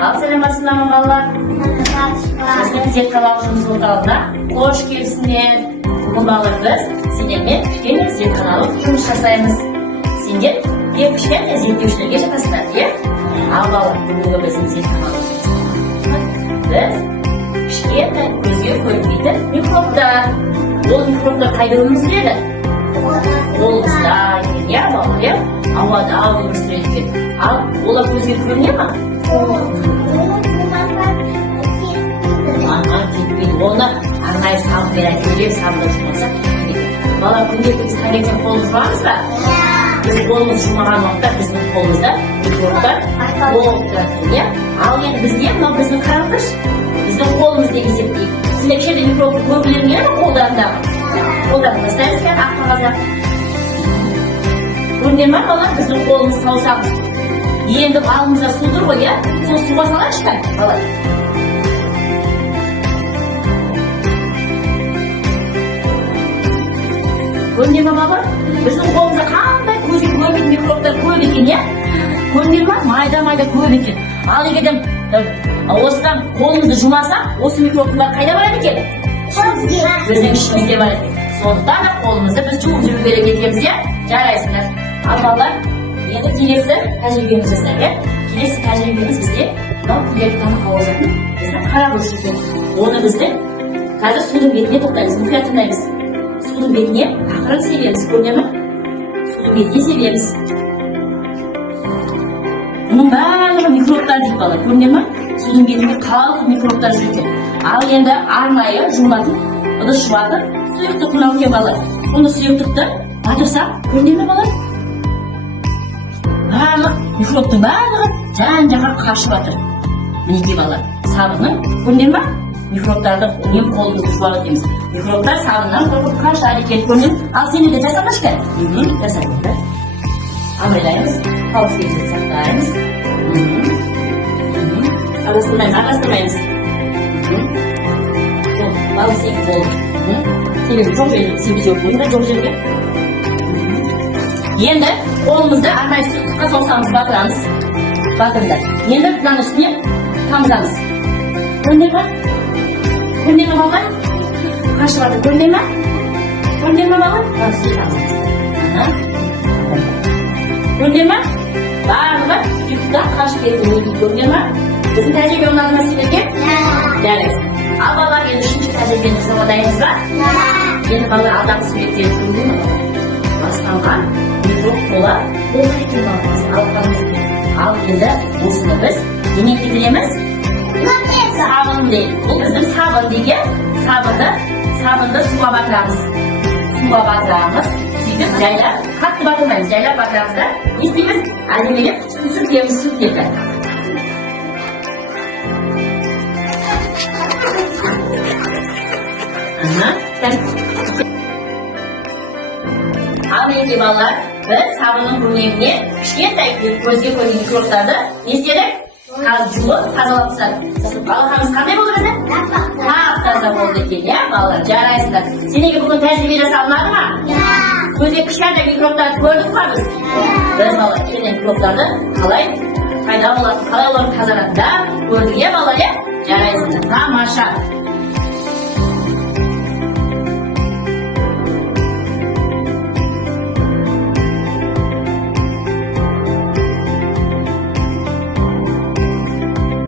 Саламатсыздар ма балалар? Біздің зертханалық жұмыс орталығына қош келіпсіңдер. Бүгін балалар біз сендермен кішкене зертханалық жұмыс жасаймыз. Сендер кішкене зерттеушілерге жатасыңдар, иә? Ал балалар, бүгінгі біздің зертханалық біз кішкене көзге көрінбейтін микробтар. Ол микробтар қайда өмір сүреді? Қолымызда екен, иә балалар, иә? Ауада өмір сүреді екен. Ал олар көзге көріне ма? Кетпейді. Оны арнайы сабын беретін сабынды жұмаса кетпейді. Бала күнделікті біз таңертең қолымыз жуамыз ба? Біз қолымыз жумаған уақытта біздің қолымызда микробтар болып тұрады, иә? Ал енді бізде мынау біздің қараңызшы, біздің қолымыз деп есептейік. Сендер кішкене микробты көргілерің келеді ме қолдарыңдағы? Қолдарыңды бастаймыз екен ақ қағазға. Көріне ме балалар біздің қолымыз саусақ? Енді балымызда су тұр ғой, иә? Сол суға салайықшы ма, балалар? Көріне ме балалар? Біздің қолымызда қандай көзге көрінбейтін микробтар көп екен, иә? Көріне ме? Майда-майда көп екен. Ал егер осыдан қолымызды жумасақ, осы микробтар қайда барады екен? Біздің ішімізде бар екен. Сондықтан қолымызды біз жуып жүру керек екенбіз, иә? Жарайсыңдар. Ал балалар, енді келесі тәжірибеміз жасайық, иә? Келесі тәжірибеміз бізде мынау клетканы қауызатын біздің қара бөлшек. Оны біздің қазір судың бетіне тоқтаймыз, мұқият тыңдаймыз. Судың бетіне ақырын себеміз, көріне ме? Судың бетіне себеміз. Бұның барлығы микробтар дейді балалар, көріне ме? Судың бетінде қалалық микробтар жүр екен. Ал енді арнайы жуылатын, ыдыс жуатын сұйықтық мынау екен балалар. Оны сұйықтықты батырсақ, көріне ме балалар? Барлық микробтың барлығы жан-жаққа қашып жатыр. Мінекей балалар, сабынның көріне ме? Микробтардың үнем қолды жуар дейміз. Микробтар сабыннан қорқып қашар екен, көріне. Ал сені де жасамашқа? Жасаймыз. Абайлаймыз, қауіпсіздікті сақтаймыз. Араластырмаймыз. Балық сегіз болды. Себебі жоқ жерге, себебі жоқ жерге. Енді қолымызды арнайы сұйықтыққа салсаңыз батырамыз. Батырыңдар. Енді мынаның үстіне тамызамыз. Көріне ме? Көріне ме балалар? Қашып жатыр, көріне ме? Көріне ме балалар? Көріне ме? Барлығы сұйықтыққа қашып кетті, көріне ме? Біздің тәжірибе ұнады ма сендерге? Жарайсың. Ал балалар, енді үшінші тәжірибені жасауға дайынсыз ба? Енді балалар адам суреттерін көріне ме? Басталған микроб тола болмай тұрмамыз, ал енді осыны біз не кетіреміз? Сабын дейді. Бұл біздің сабын дейді. Сабынды суға батырамыз. Сөйтіп жайлап, қатты батырмаймыз, жайлап батырамыз да. Не істейміз? Әдемелеп сүртеміз. Ал менде балалар, біз сабынның көмегіне кішкентай көзге көрінген микробтарды не істедік? Жуып тазалап тастадық. Балақанымыз қандай болды біздің? Тап-таза болды екен, иә балалар, жарайсыздар. Сендерге бүгін тәжірибе жасалынады ма? Көзге кішкентай микробтарды көрдік па біз? Біз балалар кішкентай микробтарды қалай пайда болады, қалай олардың тазаратында көрдік, иә балалар, иә? Жарайсыздар. Тамаша.